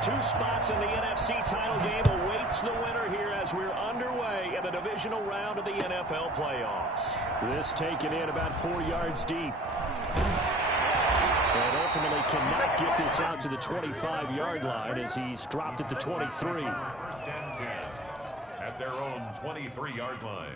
Two spots in the NFC title game awaits the winner here as we're underway in the divisional round of the NFL playoffs. This taken in about 4 yards deep. And ultimately cannot get this out to the 25-yard line as he's dropped at the 23. First and 10 at their own 23-yard line.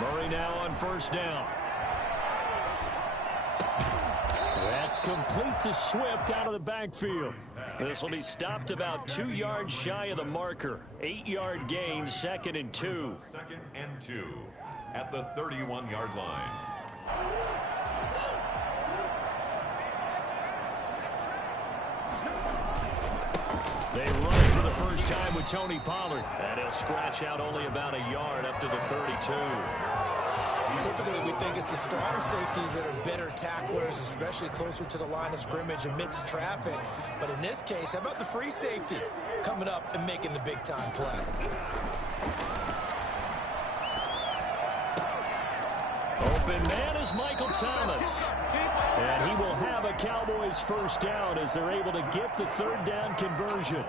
Murray now on first down. That's complete to Swift out of the backfield. This will be stopped about 2 yards shy of the marker. 8-yard gain, 2nd and 2. 2nd and 2 at the 31-yard line. They run for the first time with Tony Pollard. And he'll scratch out only about a yard up to the 32. Typically, we think it's the strong safeties that are better tacklers, especially closer to the line of scrimmage amidst traffic. But in this case, how about the free safety coming up and making the big-time play? Open man is Michael Thomas. And he will have a Cowboys first down as they're able to get the third down conversion.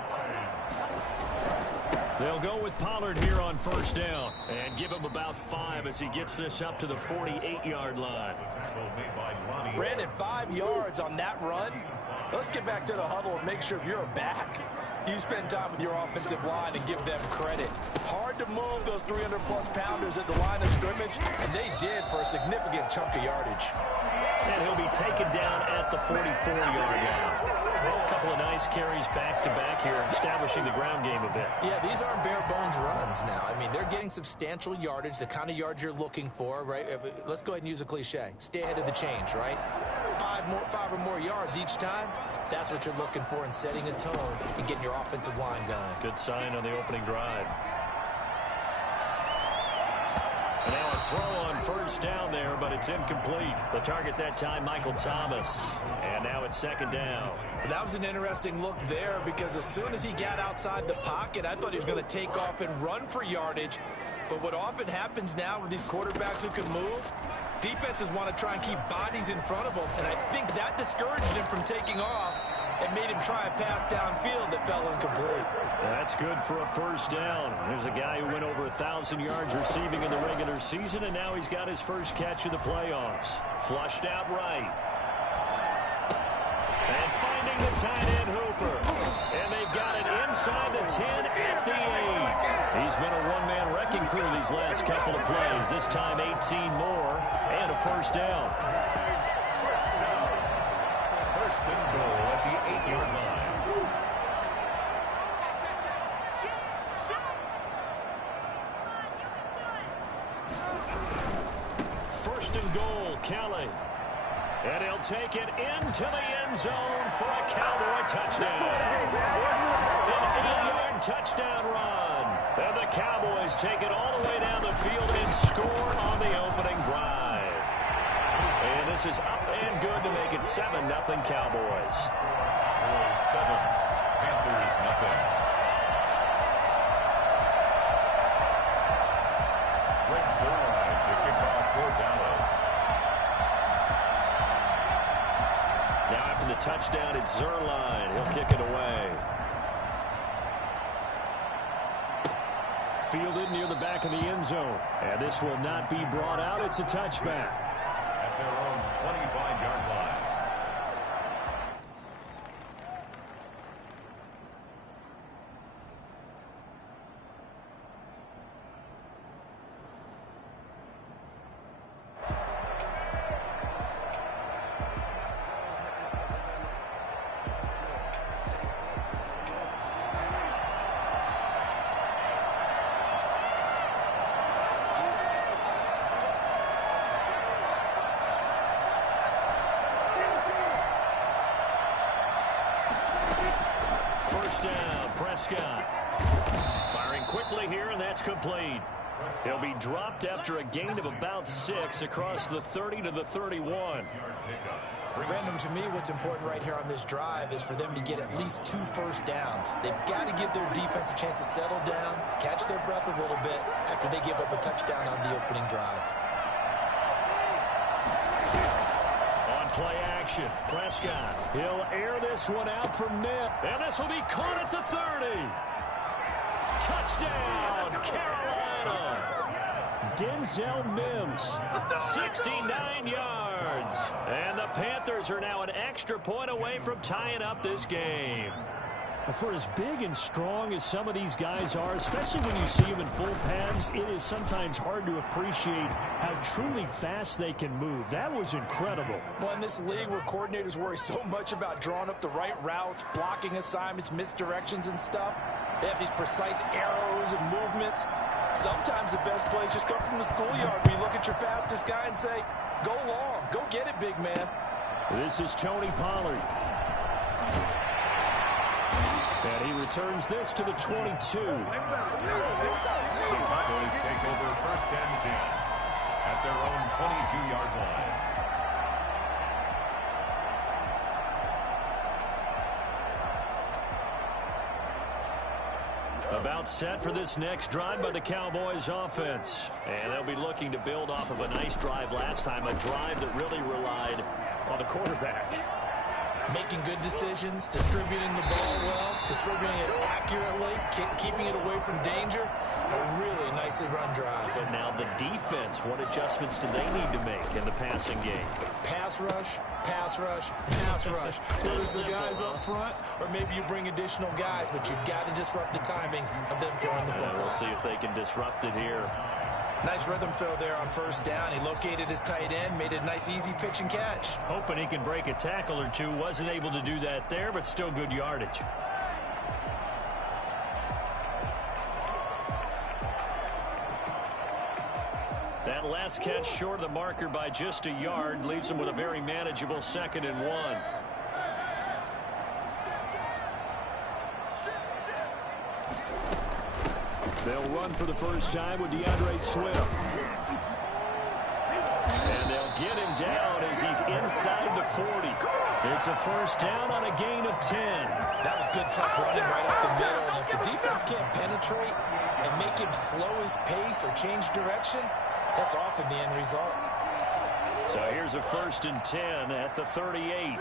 They'll go with Pollard here on first down and give him about 5 as he gets this up to the 48-yard line. Brandon, 5 yards on that run. Let's get back to the huddle and make sure if you're a back, you spend time with your offensive line and give them credit. Hard to move those 300-plus pounders at the line of scrimmage, and they did for a significant chunk of yardage. And he'll be taken down at the 44-yard line. A couple of nice carries back-to-back here, establishing the ground game a bit. Yeah, these aren't bare-bones runs now. I mean, they're getting substantial yardage, the kind of yards you're looking for, right? Let's go ahead and use a cliche. Stay ahead of the change, right? 5 or more yards each time. That's what you're looking for in setting a tone and getting your offensive line going. Good sign on the opening drive. And now a throw on first down there, but it's incomplete. The target that time, Michael Thomas. And now it's 2nd down. That was an interesting look there because as soon as he got outside the pocket, I thought he was going to take off and run for yardage. But what often happens now with these quarterbacks who can move, defenses want to try and keep bodies in front of them, and I think that discouraged him from taking off and made him try a pass downfield that fell incomplete. That's good for a first down. There's a guy who went over 1,000 yards receiving in the regular season, and now he's got his first catch of the playoffs. Flushed out right. And finding the tight end Hooper. And they've got it inside the 10 at the 8. He's been a one-man wrecking crew these last couple of plays. This time 18 more and a first down. First and goal at the 8-yard line. First and goal, Kelly. And he'll take it into the end zone for a Cowboy touchdown. An 8-yard touchdown run. And the Cowboys take it all the way down the field and score on the opening drive. And this is up and good to make it 7-0 Cowboys. 7, Panthers nothing. Greg Zerline to kick off for Dallas. Now after the touchdown, it's Zerline. He'll kick it away. Fielded near the back of the end zone. And this will not be brought out. It's a touchback. At their own 25-yard line. First down, Prescott. Firing quickly here, and that's complete. He'll be dropped after a gain of about 6 across the 30 to the 31. Brandon, to me, what's important right here on this drive is for them to get at least 2 first downs. They've got to give their defense a chance to settle down, catch their breath a little bit after they give up a touchdown on the opening drive. On play action, Prescott. He'll air this one out from mid, and this will be caught at the 30. Touchdown, Carolina. Denzel Mims, 69 yards. And the Panthers are now an extra point away from tying up this game. For as big and strong as some of these guys are, especially when you see them in full pads, it is sometimes hard to appreciate how truly fast they can move. That was incredible. Well, in this league where coordinators worry so much about drawing up the right routes, blocking assignments, misdirections and stuff, they have these precise arrows and movements. Sometimes the best plays just come from the schoolyard where you look at your fastest guy and say, go long, go get it, big man. This is Tony Pollard. And he returns this to the 22. The Cowboys take over first and 10 at their own 22-yard line. About set for this next drive by the Cowboys offense. And they'll be looking to build off of a nice drive last time, a drive that really relied on the quarterback. Making good decisions, distributing the ball well, distributing it accurately, keeping it away from danger. A really nicely run drive. But now the defense, what adjustments do they need to make in the passing game? Pass rush, pass rush, pass rush. Whether it's the guys up front or maybe you bring additional guys, but you've got to disrupt the timing of them throwing the football. We'll see if they can disrupt it here. Nice rhythm throw there on first down. He located his tight end, made a nice easy pitch and catch. Hoping he can break a tackle or two. Wasn't able to do that there, but still good yardage. That last catch short of the marker by just a yard leaves him with a very manageable 2nd and 1. They'll run for the first time with DeAndre Swift. And they'll get him down as he's inside the 40. It's a first down on a gain of 10. That was good tough running right up the middle. And if the defense can't penetrate and make him slow his pace or change direction, that's often the end result. So here's a 1st and 10 at the 38.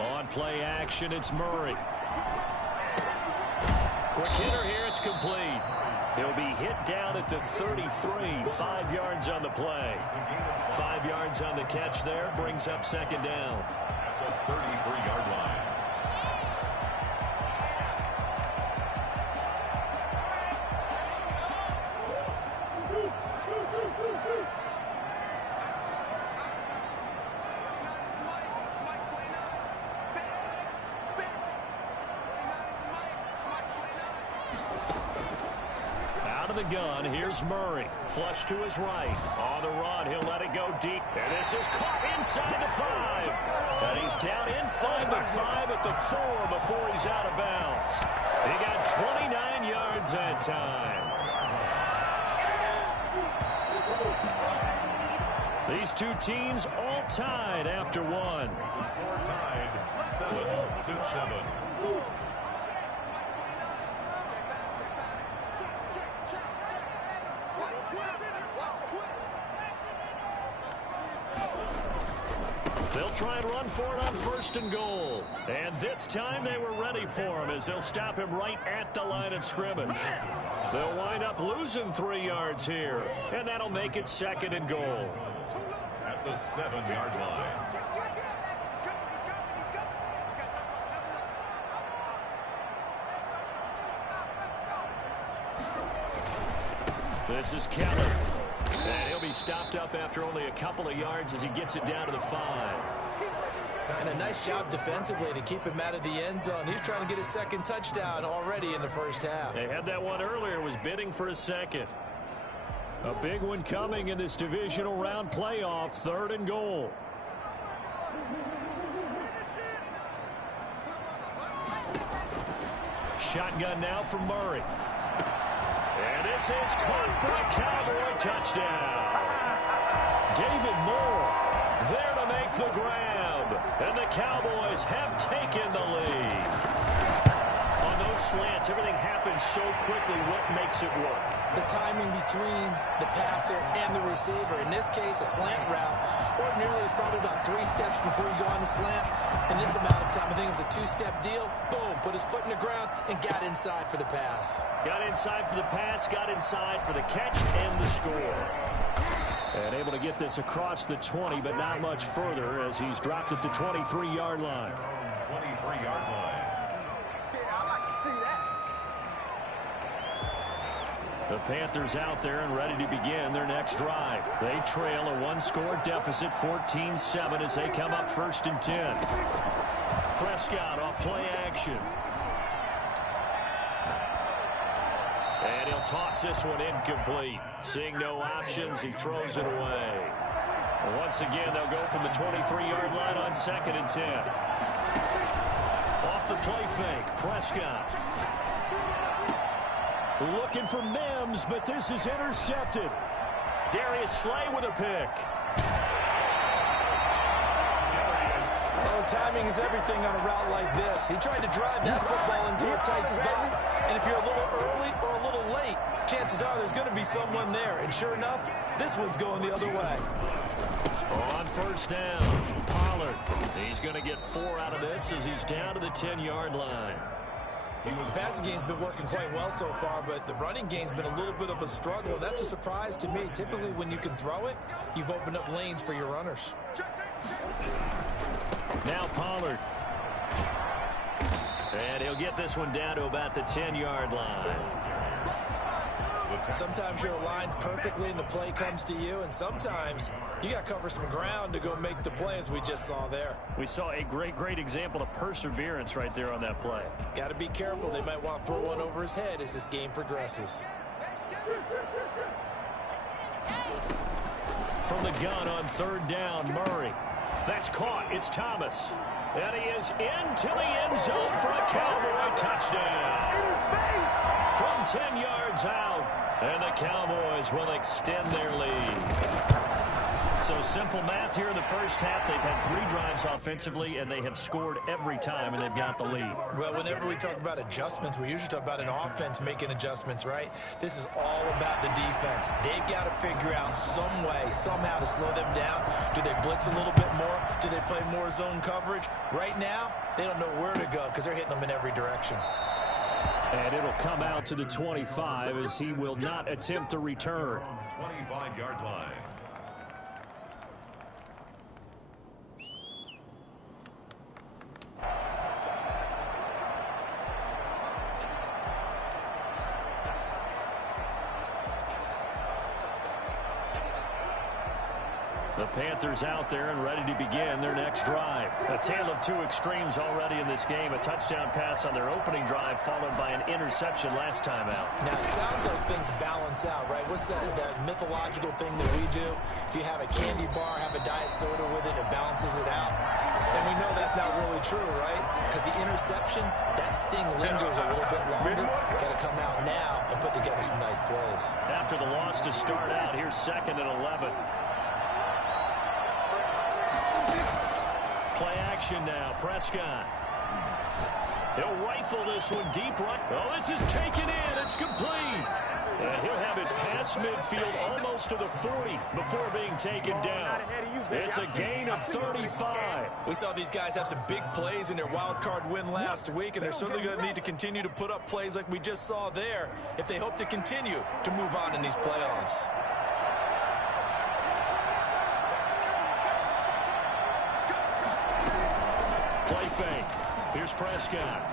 On play action, it's Murray. Quick hitter here, it's complete. He'll be hit down at the 33, 5 yards on the play. 5 yards on the catch there, brings up 2nd down. At the 33-yard line. The gun, here's Murray, flush to his right, on the run, he'll let it go deep, and this is caught inside the 5, and he's down inside the 5 at the 4 before he's out of bounds. He got 29 yards that time. These two teams all tied after one. The score tied 7-7. They'll try and run for it on 1st and goal. And this time they were ready for him as they'll stop him right at the line of scrimmage. They'll wind up losing 3 yards here. And that'll make it 2nd and goal. At the 7-yard line. This is Kelly. And he'll be stopped up after only a couple of yards as he gets it down to the 5. And a nice job defensively to keep him out of the end zone. He's trying to get his 2nd touchdown already in the first half. They had that one earlier, was bidding for a 2nd. A big one coming in this divisional round playoff, 3rd and goal. Shotgun now from Murray. And this is caught for a Cowboy touchdown. David Moore there to make the grab. And the Cowboys have taken the lead. On those slants, everything happens so quickly. What makes it work? The timing between the passer and the receiver. In this case, a slant route. Ordinarily, it's probably about 3 steps before you go on the slant. In this amount of time, I think it was a 2-step deal. Boom, put his foot in the ground and got inside for the pass. Got inside for the pass, got inside for the catch and the score. And able to get this across the 20, but not much further as he's dropped at the 23-yard line. 23-yard line. The Panthers out there and ready to begin their next drive. They trail a 1-score deficit, 14-7, as they come up 1st and 10. Prescott off play action. And he'll toss this one incomplete. Seeing no options, he throws it away. And once again, they'll go from the 23-yard line on 2nd and 10. Off the play fake, Prescott. Looking for Mims, but this is intercepted. Darius Slay with a pick. Oh, timing is everything on a route like this. He tried to drive that football into a tight spot. And if you're a little early or a little late, chances are there's going to be someone there. And sure enough, this one's going the other way. On 1st down, Pollard. He's going to get 4 out of this as he's down to the 10-yard line. The passing game's been working quite well so far, but the running game's been a little bit of a struggle. That's a surprise to me. Typically, when you can throw it, you've opened up lanes for your runners. Now Pollard. And he'll get this one down to about the 10-yard line. Sometimes you're aligned perfectly and the play comes to you, and sometimes you got to cover some ground to go make the play, as we just saw there. We saw a great example of perseverance right there on that play. Got to be careful. They might want to throw one over his head as this game progresses. From the gun on 3rd down, Murray. That's caught. It's Thomas. And he is into the end zone for a Cowboy touchdown. From 10 yards out. And the Cowboys will extend their lead. So simple math here in the first half. They've had 3 drives offensively, and they have scored every time, and they've got the lead. Well, whenever we talk about adjustments, we usually talk about an offense making adjustments, right? This is all about the defense. They've got to figure out some way, somehow to slow them down. Do they blitz a little bit more? Do they play more zone coverage? Right now, they don't know where to go because they're hitting them in every direction. And it'll come out to the 25 as he will not attempt to return. 25-yard line. The Panthers out there and ready to begin their next drive. A tale of 2 extremes already in this game. A touchdown pass on their opening drive followed by an interception last time out. Now, it sounds like things balance out, right? What's that mythological thing that we do? If you have a candy bar, have a diet soda with it, it balances it out. And we know that's not really true, right? Because the interception, that sting lingers a little bit longer. Got to come out now and put together some nice plays. After the loss to start out, here's 2nd and 11. Play action now, Prescott. He'll rifle this one deep right. Oh, this is taken in. It's complete. And he'll have it past midfield almost to the 40 before being taken down. It's a gain of 35. We saw these guys have some big plays in their wild card win last week, and they're certainly going to need to continue to put up plays like we just saw there if they hope to continue to move on in these playoffs. Play fake. Here's Prescott.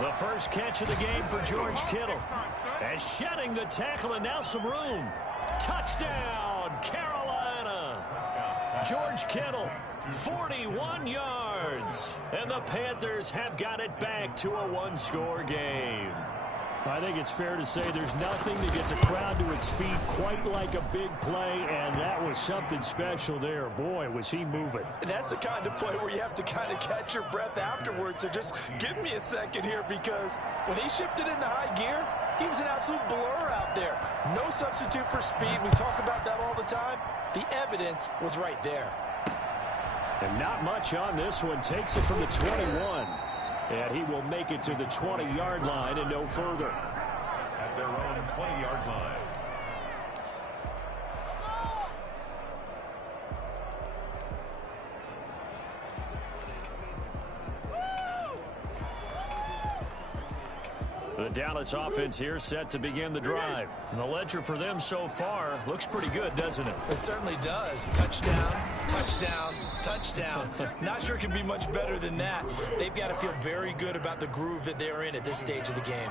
The first catch of the game for George Kittle. And shedding the tackle, and now some room. Touchdown, Carolina. George Kittle, 41 yards. And the Panthers have got it back to a 1-score game. I think it's fair to say there's nothing that gets a crowd to its feet quite like a big play, and that was something special there. Boy, was he moving. And that's the kind of play where you have to kind of catch your breath afterwards. So just give me a second here, because when he shifted into high gear, he was an absolute blur out there. No substitute for speed. We talk about that all the time. The evidence was right there. And not much on this one. Takes it from the 21. And he will make it to the 20-yard line and no further. At their own 20-yard line. The Dallas offense here set to begin the drive. And the ledger for them so far looks pretty good, doesn't it? It certainly does. Touchdown, touchdown, touchdown. Not sure it can be much better than that. They've got to feel very good about the groove that they're in at this stage of the game.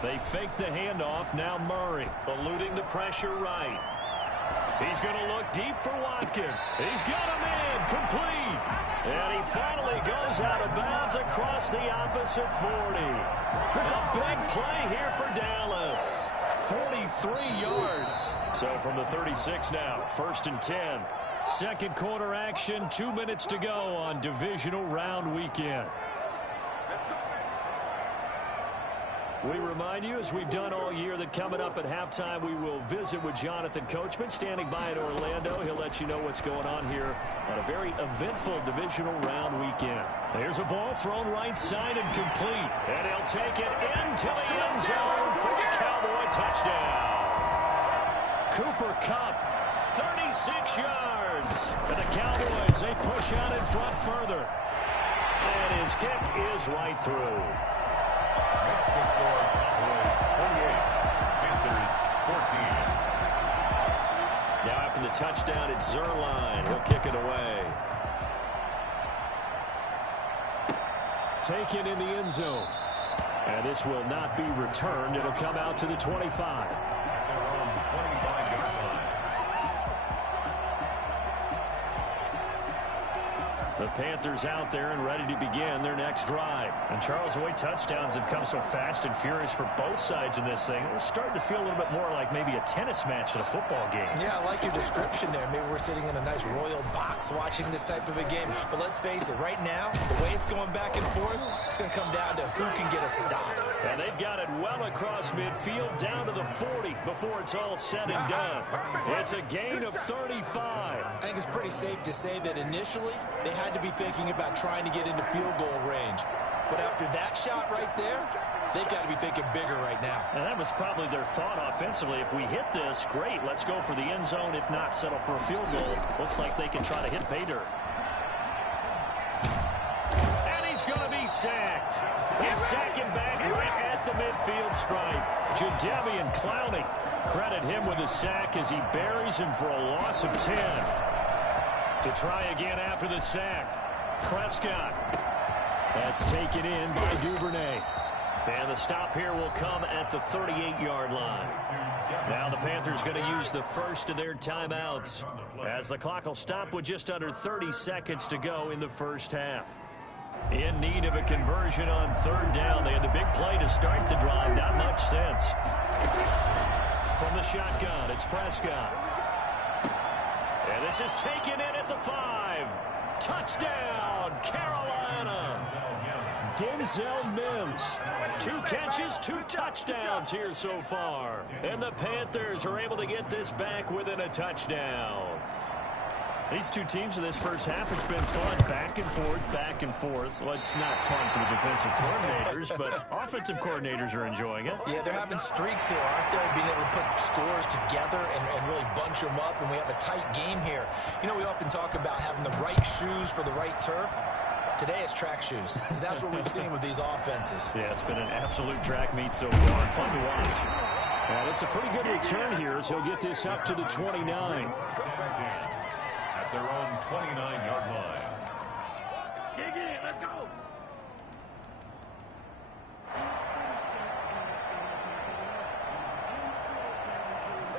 They fake the handoff. Now Murray eluding the pressure right. He's going to look deep for Watkins. He's got him in. Complete. And he finally goes out of bounds across the opposite 40. A big play here for Dallas. 43 yards. So from the 36 now, 1st and 10. Second quarter action, 2 minutes to go on divisional round weekend. We remind you, as we've done all year, that coming up at halftime, we will visit with Jonathan Coachman, standing by in Orlando. He'll let you know what's going on here on a very eventful divisional round weekend. There's a ball thrown right side and complete. And he'll take it into the end zone for the Cowboy touchdown. Cooper Kupp, 36 yards. And the Cowboys, they push out in front further. And his kick is right through. Makes the score Cowboys 28, Panthers 14. Now after the touchdown, it's Zerline. He'll kick it away. Taken in the end zone. And this will not be returned. It'll come out to the 25. At their own 25-yard line. The Panthers out there and ready to begin their next drive. And Charles, the way touchdowns have come so fast and furious for both sides in this thing, it's starting to feel a little bit more like maybe a tennis match than a football game. Yeah, I like your description there. Maybe we're sitting in a nice royal box watching this type of a game. But let's face it, right now, the way it's going back and forth, it's going to come down to who can get a stop. And they've got it well across midfield down to the 40 before it's all said and done. It's a gain of 35. I think it's pretty safe to say that initially they had to be thinking about trying to get into field goal range. But after that shot right there, they've got to be thinking bigger right now. And that was probably their thought offensively. If we hit this, great, let's go for the end zone. If not, settle for a field goal. Looks like they can try to hit pay dirt. And he's going to be sacked. He's sacking back right at the midfield stripe. Jadeveon Clowney. Credit him with a sack as he buries him for a loss of 10. To try again after the sack. Prescott. That's taken in by Duvernay. And the stop here will come at the 38-yard line. Now the Panthers going to use the first of their timeouts, as the clock will stop with just under 30 seconds to go in the first half. In need of a conversion on third down. They had the big play to start the drive. Not much sense. From the shotgun, it's Prescott. And this is taken in at the 5. Touchdown, Carolina. Denzel Mims. 2 catches, 2 touchdowns here so far. And the Panthers are able to get this back within a touchdown. These two teams in this first half, it's been fun. Back and forth, back and forth. Well, it's not fun for the defensive coordinators, but offensive coordinators are enjoying it. Yeah, they're having streaks here, aren't they? Being able to put scores together and really bunch them up, and we have a tight game here. You know, we often talk about having the right shoes for the right turf. Today it's track shoes, because that's what we've seen with these offenses. Yeah, it's been an absolute track meet so far. Fun to watch. And it's a pretty good return here as he'll get this up to the 29. At their own 29-yard line. Dig in, let's go.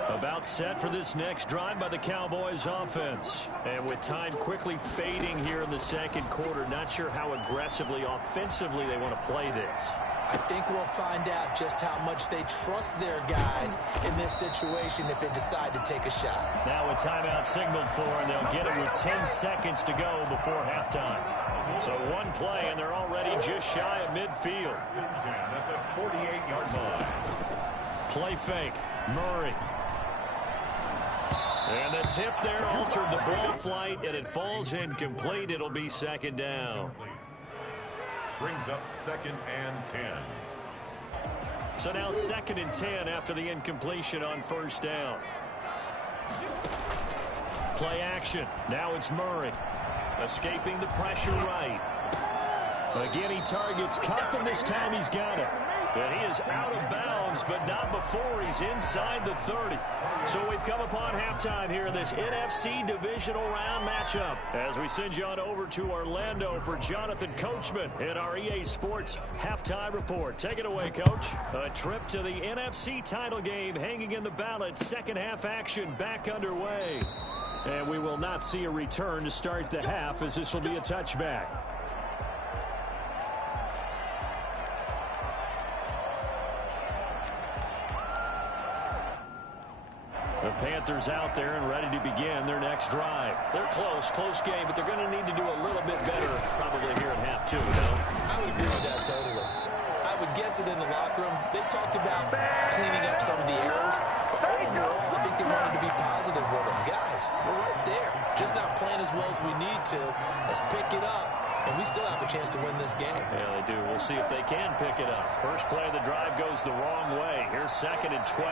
About set for this next drive by the Cowboys offense. And with time quickly fading here in the second quarter, not sure how aggressively, offensively they want to play this. I think we'll find out just how much they trust their guys in this situation if they decide to take a shot. Now a timeout signaled for, and they'll get it with 10 seconds to go before halftime. So one play, and they're already just shy of midfield. At the 48-yard line. Play fake. Murray. And the tip there altered the ball flight, and it falls incomplete. It'll be second down. Brings up 2nd and 10. So now 2nd and 10 after the incompletion on first down. Play action. Now it's Murray. Escaping the pressure right. Again, he targets Kupp, and this time he's got it. And he is out of bounds, but not before he's inside the 30. So we've come upon halftime here in this NFC Divisional Round matchup. As we send you on over to Orlando for Jonathan Coachman in our EA Sports Halftime Report. Take it away, Coach. A trip to the NFC title game hanging in the balance. Second half action back underway. And we will not see a return to start the half, as this will be a touchback. The Panthers out there and ready to begin their next drive. They're close game, but they're going to need to do a little bit better probably here in half two, no? I would agree with that totally. I would guess it in the locker room. They talked about cleaning up some of the errors, but overall, I think they wanted to be positive with them. Guys, we're right there. Just not playing as well as we need to. Let's pick it up, and we still have a chance to win this game. Yeah, they do. We'll see if they can pick it up. First play of the drive goes the wrong way. Here's 2nd and 12.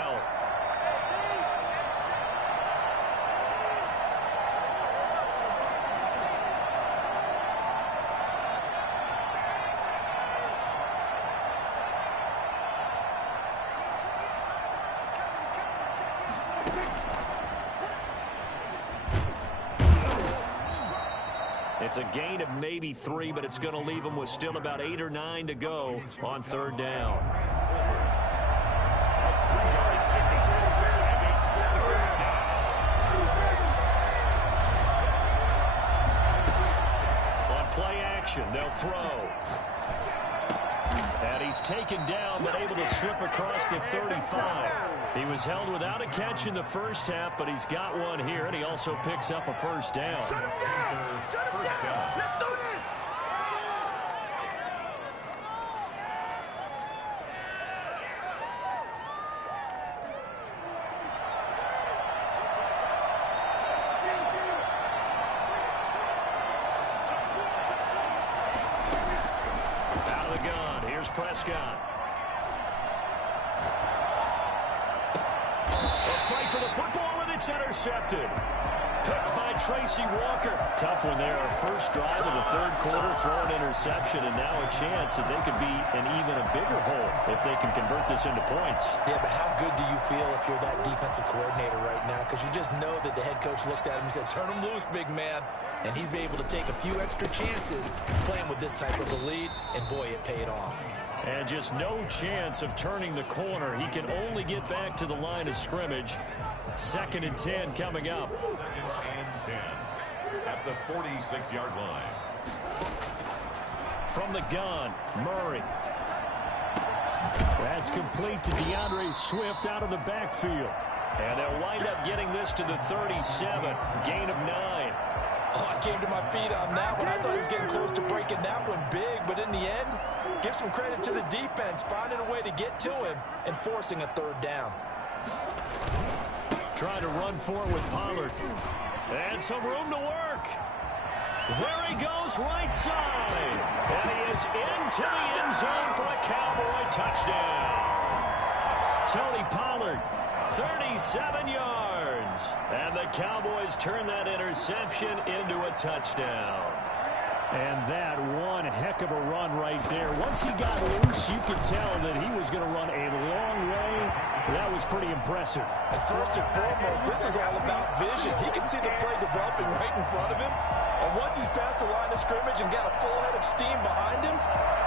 It's a gain of maybe 3, but it's going to leave them with still about 8 or 9 to go on third down. On play action, they'll throw. And he's taken down, but able to slip across the 35. He was held without a catch in the first half, but he's got one here, and he also picks up a first down. Shut him down! Let's do this! Out of the gun, here's Prescott. Fight for the football, and it's intercepted. Picked by Tracy Walker. Tough one there. First drive of the third quarter, throw an interception, and now a chance that they could be in even a bigger hole if they can convert this into points. Yeah, but how good do you feel if you're that defensive coordinator right now? Because you just know that the head coach looked at him and said, turn him loose, big man. And he'd be able to take a few extra chances playing with this type of a lead, and boy, it paid off. And just no chance of turning the corner. He can only get back to the line of scrimmage. 2nd and 10 coming up. 2nd and 10 at the 46-yard line. From the gun, Murray. That's complete to DeAndre Swift out of the backfield. And they'll wind up getting this to the 37. Gain of 9. Oh, I came to my feet on that one. I thought he was getting close to breaking that one big, but in the end, give some credit to the defense, finding a way to get to him and forcing a third down. Trying to run for it with Pollard. And some room to work. There he goes, right side. And he is into the end zone for a Cowboy touchdown. Tony Pollard, 37 yards. And the Cowboys turn that interception into a touchdown. And that one heck of a run right there. Once he got loose, you could tell that he was going to run a long way. That was pretty impressive. And first and foremost, this is all about vision. He can see the play developing right in front of him. And once he's past the line of scrimmage and got a full head of steam behind him,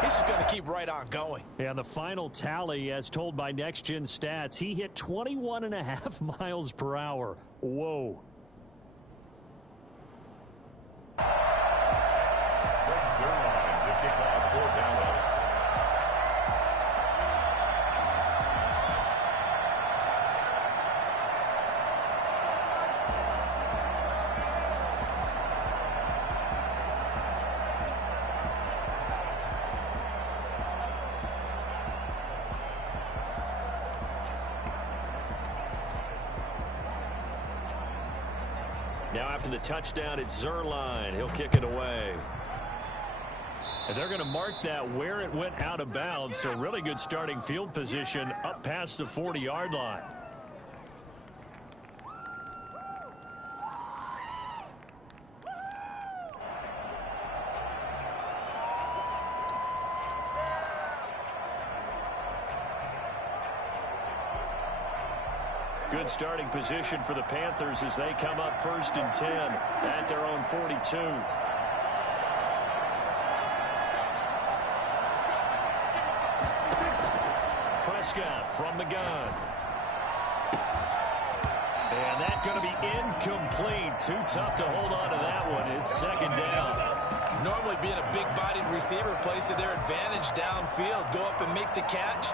he's just going to keep right on going. And the final tally, as told by Next Gen Stats, he hit 21.5 miles per hour. Whoa. Now after the touchdown, it's Zerline. He'll kick it away. And they're going to mark that where it went out of bounds. So really good starting field position up past the 40-yard line. Good starting position for the Panthers as they come up 1st and 10 at their own 42. Prescott from the gun. And that's going to be incomplete. Too tough to hold on to that one. It's 2nd down. Normally being a big-bodied receiver plays to their advantage downfield. Go up and make the catch,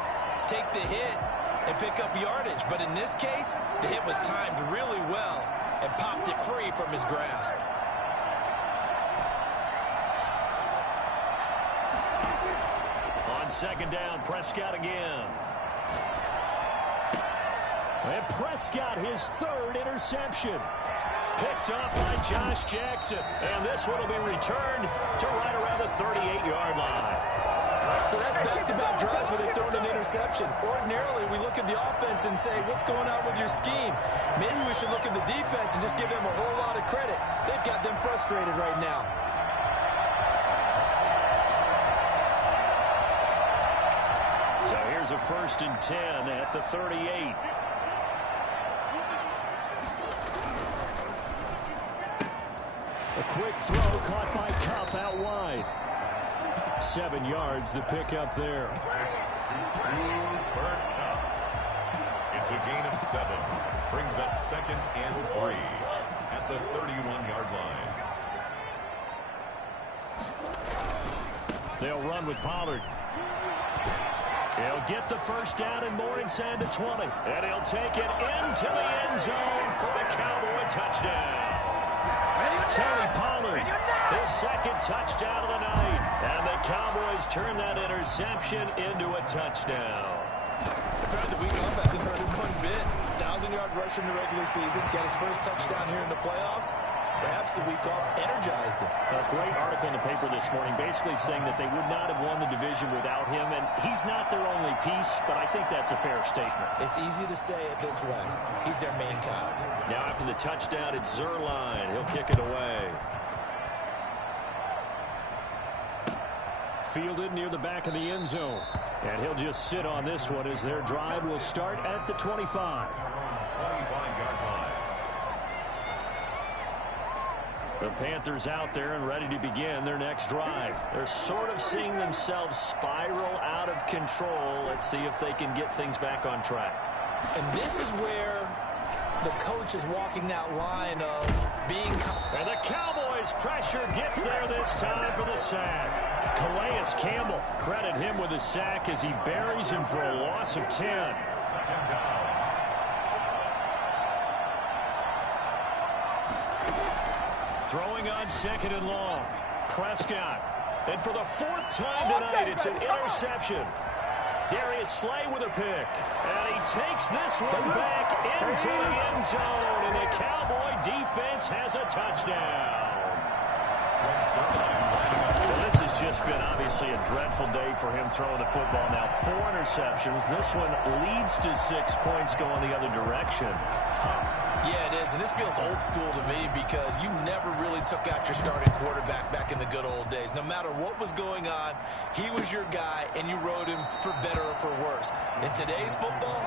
take the hit, and pick up yardage. But in this case, the hit was timed really well and popped it free from his grasp. On 2nd down, Prescott again. And Prescott, his 3rd interception. Picked up by Josh Jackson. And this one will be returned to right around the 38-yard line. So that's back-to-back drives where they've thrown an interception. Ordinarily, we look at the offense and say, what's going on with your scheme? Maybe we should look at the defense and just give them a whole lot of credit. They've got them frustrated right now. So here's a 1st and 10 at the 38. A quick throw caught by Cup out wide. 7 yards, the pickup there. It's a gain of 7. Brings up 2nd and 3 at the 31-yard line. They'll run with Pollard. He'll get the 1st down and more inside the 20. And he'll take it into the end zone for the Cowboy touchdown. Terry Pollard, his 2nd touchdown of the night. And the Cowboys turn that interception into a touchdown. The week off hasn't hurt him one bit. 1,000-yard rush in the regular season. Got his 1st touchdown here in the playoffs. Perhaps the week off energized him. A great article in the paper this morning basically saying that they would not have won the division without him. And he's not their only piece, but I think that's a fair statement. It's easy to say it this way. He's their main guy. Now after the touchdown, it's Zerline. He'll kick it away. Fielded near the back of the end zone. And he'll just sit on this one as their drive will start at the 25. 25-yard line. The Panthers out there and ready to begin their next drive. They're sort of seeing themselves spiral out of control. Let's see if they can get things back on track. And this is where the coach is walking that line of being... And the Cowboys pressure gets there this time for the sack. Calais Campbell, credit him with a sack as he buries him for a loss of 10. 2nd down. Throwing on 2nd and long. Prescott. And for the 4th time tonight, it's an interception. Darius Slay with a pick. And he takes this one back into the end zone. And the Cowboy defense has a touchdown. Well, this has just been obviously a dreadful day for him throwing the football. Now 4 interceptions. This one leads to 6 points going the other direction. Tough. Yeah, it is. And this feels old school to me because you never really took out your starting quarterback back in the good old days. No matter what was going on, he was your guy, and you rode him for better or for worse. In today's football,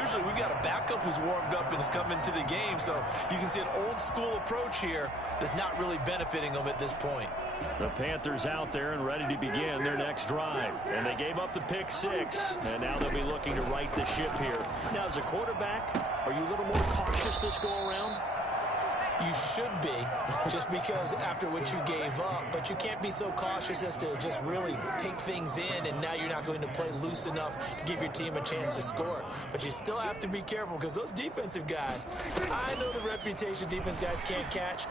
usually we got a backup who's warmed up and is coming to the game. So you can see an old school approach here that's not really benefiting them at this point. The Panthers out there and ready to begin their next drive. And they gave up the pick 6. And now they'll be looking to right the ship here. Now, as a quarterback, are you a little more cautious this go-around? You should be, just because after what you gave up. But you can't be so cautious as to just really take things in, and now you're not going to play loose enough to give your team a chance to score. But you still have to be careful because those defensive guys, I know the reputation defense guys can't catch.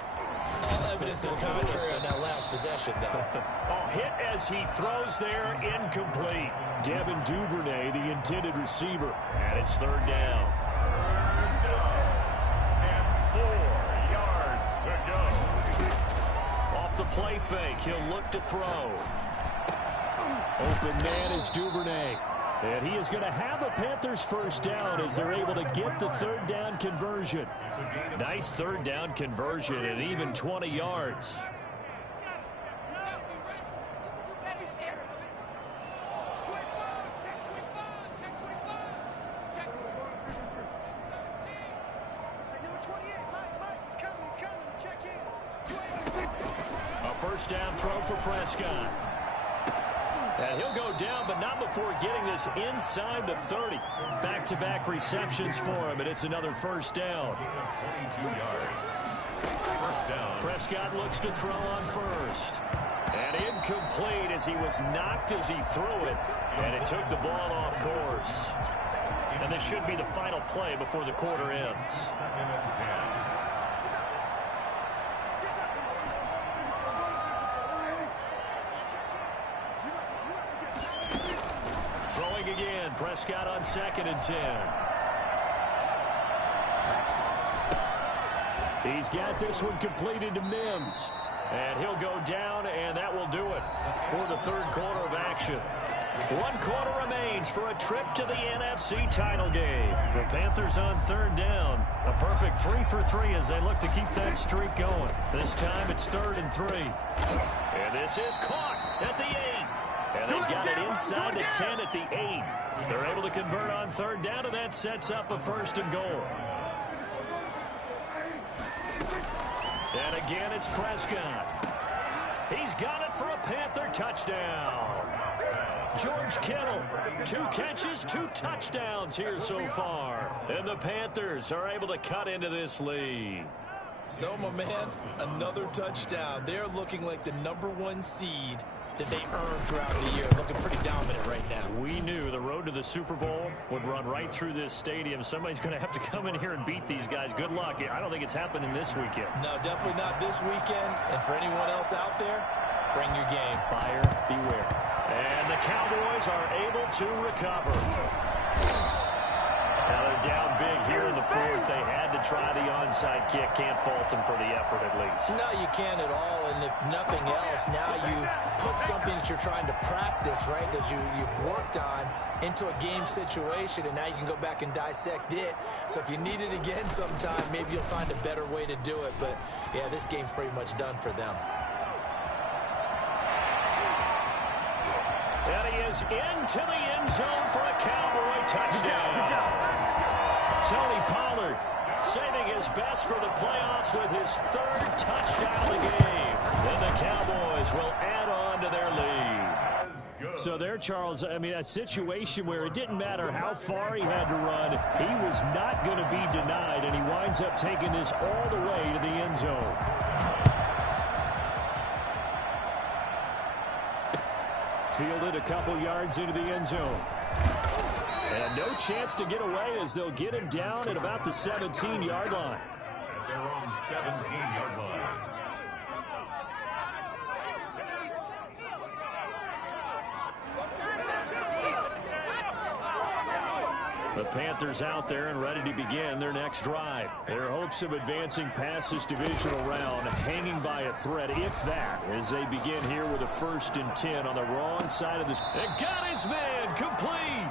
All evidence to the contrary on that last possession, though. A hit as he throws there, incomplete. Devin Duvernay, the intended receiver, and it's 3rd down. And 4 yards to the play fake. He'll look to throw. Open man is Duvernay. And he is going to have a Panthers first down as they're able to get the third down conversion. Nice third down conversion and even 20 yards. A first down throw for Prescott. And he'll go down, but not before getting this inside the 30. Back-to-back receptions for him, and it's another first down. 22 yards. First down. Prescott looks to throw on first. And incomplete as he was knocked as he threw it. And it took the ball off course. And this should be the final play before the quarter ends. Second and 10. Throwing again, Prescott on 2nd and 10. He's got this one completed to Mims. And he'll go down, and that will do it for the third quarter of action. 1 quarter remains for a trip to the NFC title game. The Panthers on third down. A perfect 3 for 3 as they look to keep that streak going. This time it's 3rd and 3. And this is caught at the 8. And they've got it inside the 10 at the 8. They're able to convert on third down, and that sets up a 1st and goal. And again, it's Prescott. He's got it for a Panther touchdown. George Kittle, 2 catches, 2 touchdowns here so far. And the Panthers are able to cut into this lead. So, my man, another touchdown. They're looking like the #1 seed that they earned throughout the year. Looking pretty dominant right now. We knew the road to the Super Bowl would run right through this stadium. Somebody's going to have to come in here and beat these guys. Good luck. I don't think it's happening this weekend. No, definitely not this weekend. And for anyone else out there, bring your game. Buyer beware. And the Cowboys are able to recover. Now they're down big here in the 4th. They had to try the onside kick. Can't fault them for the effort at least. No, you can't at all. And if nothing else, now you've put something that you're trying to practice, right, that you've worked on into a game situation, and now you can go back and dissect it. So if you need it again sometime, maybe you'll find a better way to do it. But, yeah, this game's pretty much done for them. And he is into the end zone for a Cowboy touchdown. Good job. Tony Pollard saving his best for the playoffs with his 3rd touchdown of the game. And the Cowboys will add on to their lead. So there, Charles, I mean, a situation where it didn't matter how far he had to run. He was not going to be denied, and he winds up taking this all the way to the end zone. Fielded a couple yards into the end zone. And no chance to get away as they'll get him down at about the 17-yard line. At their own 17-yard line. The Panthers out there and ready to begin their next drive. Their hopes of advancing past this divisional round hanging by a thread, if that, as they begin here with a 1st and 10 on the wrong side of the... And got his man complete!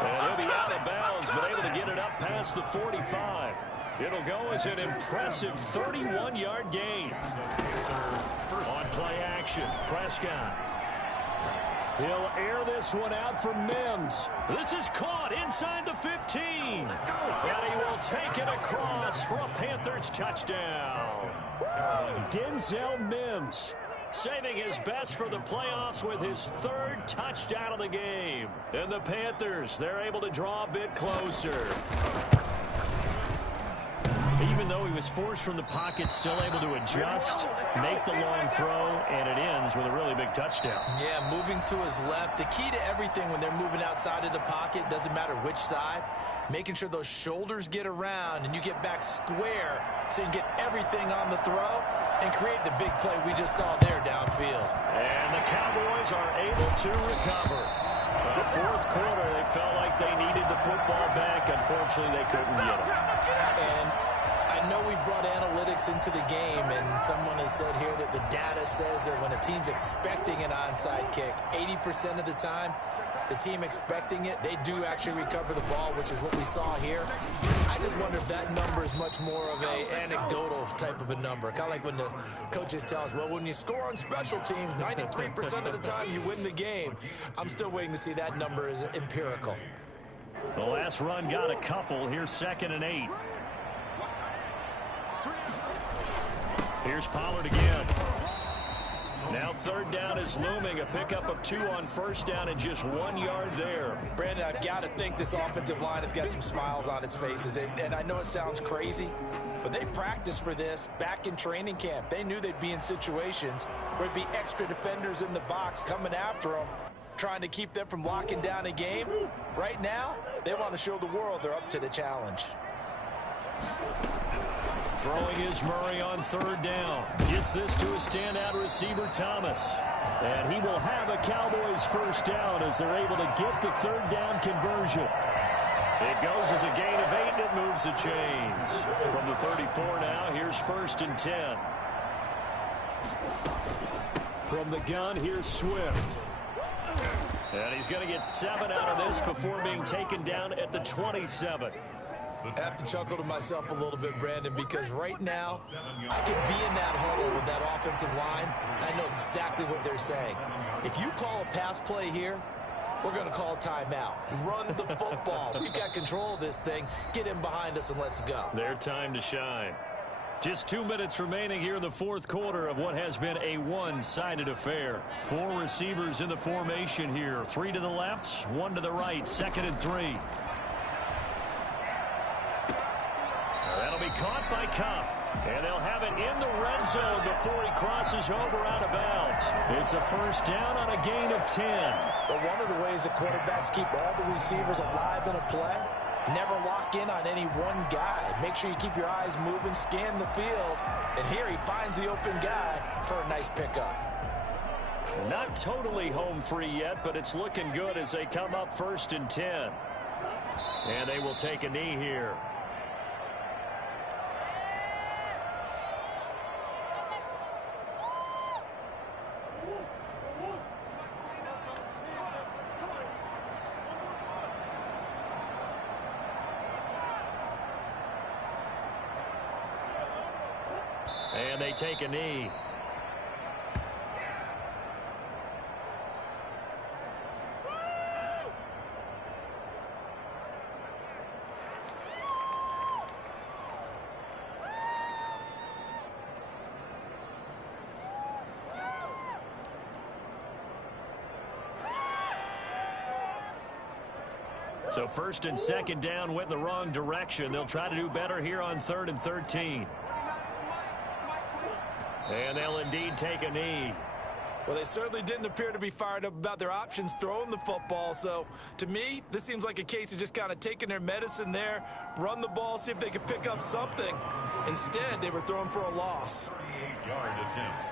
And he'll be out of bounds, but able to get it up past the 45. It'll go as an impressive 31-yard gain. On play action, Prescott. He'll air this one out for Mims. This is caught inside the 15. And he will take it across for a Panthers touchdown. Denzel Mims saving his best for the playoffs with his 3rd touchdown of the game. And the Panthers, they're able to draw a bit closer. Even though he was forced from the pocket, still able to adjust, make the long throw, and it ends with a really big touchdown. Yeah, moving to his left. The key to everything when they're moving outside of the pocket, doesn't matter which side, making sure those shoulders get around and you get back square so you can get everything on the throw and create the big play we just saw there downfield. And the Cowboys are able to recover. The 4th quarter, they felt like they needed the football back. Unfortunately, they couldn't get it. And I I know we brought analytics into the game, and someone has said here that the data says that when a team's expecting an onside kick, 80% of the time, the team expecting it, they do actually recover the ball, which is what we saw here. I just wonder if that number is much more of a anecdotal type of a number. Kind of like when the coaches tell us, well, when you score on special teams, 93% of the time you win the game. I'm still waiting to see that number is empirical. The last run got a couple. Here's 2nd and 8. Here's Pollard again. Now 3rd down is looming. A pickup of 2 on 1st down and just 1 yard there. Brandon, I've got to think this offensive line has got some smiles on its faces. And I know it sounds crazy, but they practiced for this back in training camp. They knew they'd be in situations where there'd be extra defenders in the box coming after them, trying to keep them from locking down a game. Right now, they want to show the world they're up to the challenge. Throwing is Murray on 3rd down. Gets this to a standout receiver, Thomas. And he will have a Cowboys 1st down as they're able to get the 3rd down conversion. It goes as a gain of 8, and it moves the chains. From the 34 now, here's 1st and 10. From the gun, here's Swift. And he's going to get 7 out of this before being taken down at the 27. I have to chuckle to myself a little bit, Brandon, because right now I could be in that huddle with that offensive line, and I know exactly what they're saying. If you call a pass play here, we're going to call timeout. Run the football. We've got control of this thing. Get in behind us and let's go. Their time to shine. Just 2 minutes remaining here in the 4th quarter of what has been a one-sided affair. 4 receivers in the formation here. 3 to the left, 1 to the right. 2nd and 3. That'll be caught by Cup. And they'll have it in the red zone before he crosses over out of bounds. It's a 1st down on a gain of 10. But one of the ways the quarterbacks keep all the receivers alive in a play, never lock in on any one guy. Make sure you keep your eyes moving, scan the field. And here he finds the open guy for a nice pickup. Not totally home free yet, but it's looking good as they come up 1st and 10. And they will take a knee here. And they take a knee. So 1st and 2nd down went in the wrong direction. They'll try to do better here on 3rd and 13. And they'll indeed take a knee. Well, they certainly didn't appear to be fired up about their options throwing the football. So, to me, this seems like a case of just kind of taking their medicine there, run the ball, see if they could pick up something. Instead, they were throwing for a loss. 8-yard attempt.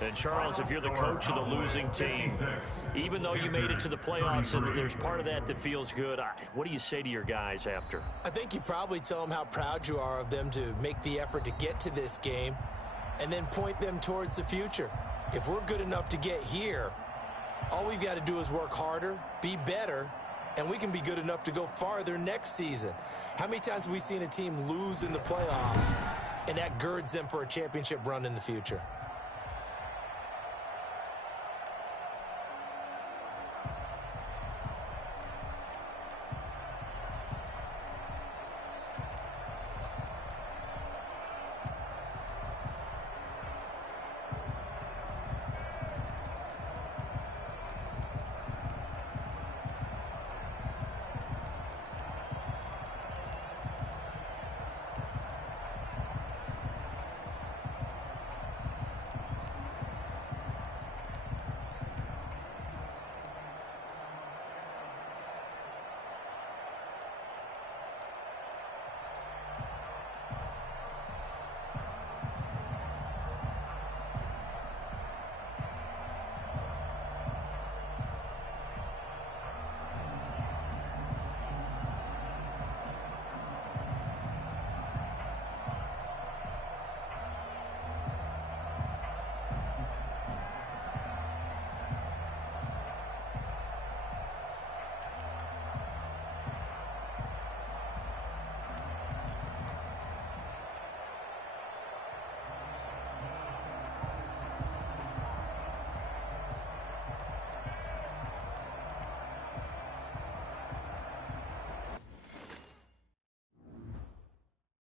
And Charles, if you're the coach of the losing team, even though you made it to the playoffs and there's part of that feels good, what do you say to your guys after? I think you probably tell them how proud you are of them to make the effort to get to this game and then point them towards the future. If we're good enough to get here, all we've got to do is work harder, be better, and we can be good enough to go farther next season. How many times have we seen a team lose in the playoffs, and that girds them for a championship run in the future?